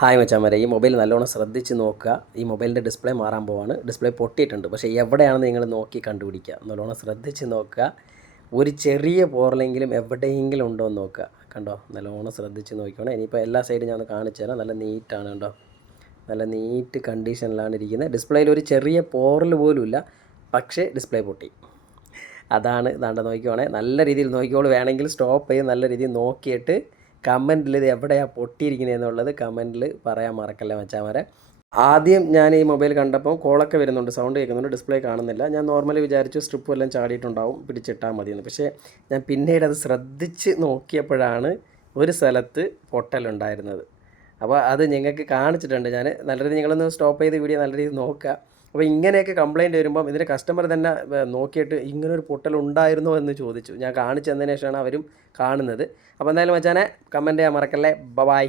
Hi മച്ചാന്മാരെ, ഈ mobile നല്ലോണം ശ്രദ്ധിച്ച് നോക്കുക. ഈ മൊബൈലിൻ്റെ ഡിസ്പ്ലേ മാറാൻ പോവാണ്. ഡിസ്പ്ലേ പൊട്ടിയിട്ടുണ്ട്. പക്ഷേ എവിടെയാണെന്ന് നിങ്ങൾ നോക്കി കണ്ടുപിടിക്കുക. നല്ലോണം ശ്രദ്ധിച്ച് നോക്കുക. ഒരു ചെറിയ പോറലെങ്കിലും എവിടെയെങ്കിലും ഉണ്ടോ എന്ന് നോക്കുക. കണ്ടോ, നല്ലോണം ശ്രദ്ധിച്ച് നോക്കിക്കോണം. ഇനിയിപ്പോൾ എല്ലാ സൈഡും ഞാൻ ഒന്ന് കാണിച്ചു തരാം. നല്ല നീറ്റാണ് കണ്ടോ, നല്ല നീറ്റ് കണ്ടീഷനിലാണ് ഇരിക്കുന്നത്. ഡിസ്പ്ലേയിൽ ഒരു ചെറിയ പോറൽ പോലും ഇല്ല, പക്ഷേ ഡിസ്പ്ലേ പൊട്ടി. അതാണ് ദാണ്ട നോക്കിക്കോണേ. നല്ല രീതിയിൽ നോക്കിക്കോളൂ. വേണമെങ്കിൽ സ്റ്റോപ്പ് ചെയ്ത് നല്ല രീതിയിൽ നോക്കിയിട്ട് കമൻറ്റിൽ ഇത് എവിടെയാണ് പൊട്ടിയിരിക്കുന്നത് എന്നുള്ളത് കമൻറ്റിൽ പറയാൻ മറക്കല്ലേ മച്ചാമാരെ. ആദ്യം ഞാൻ ഈ മൊബൈൽ കണ്ടപ്പോൾ കോളൊക്കെ വരുന്നുണ്ട്, സൗണ്ട് കേൾക്കുന്നുണ്ട്, ഡിസ്പ്ലേ കാണുന്നില്ല. ഞാൻ നോർമലി വിചാരിച്ചു സ്ട്രിപ്പ് എല്ലാം ചാടിയിട്ടുണ്ടാവും, പിടിച്ചിട്ടാൽ മതിയെന്ന്. പക്ഷേ ഞാൻ പിന്നീട് അത് ശ്രദ്ധിച്ച് നോക്കിയപ്പോഴാണ് ഒരു സ്ഥലത്ത് പൊട്ടലുണ്ടായിരുന്നത്. അപ്പോൾ അത് നിങ്ങൾക്ക് കാണിച്ചിട്ടുണ്ട് ഞാൻ. നല്ല രീതിയിൽ നിങ്ങളൊന്ന് സ്റ്റോപ്പ് ചെയ്ത് വീഡിയോ നല്ല രീതിയിൽ നോക്കുക. അപ്പോൾ ഇങ്ങനെയൊക്കെ കംപ്ലയിൻറ്റ് വരുമ്പം ഇതിൻ്റെ കസ്റ്റമർ തന്നെ നോക്കിയിട്ട് ഇങ്ങനൊരു പൊട്ടലുണ്ടായിരുന്നോ എന്ന് ചോദിച്ചു. ഞാൻ കാണിച്ചു തന്നതിന് ശേഷമാണ് അവരും കാണുന്നത്. അപ്പോൾ എന്തായാലും മച്ചാനെ കമൻറ്റ് ചെയ്യാൻ മറക്കല്ലേ. ബൈ.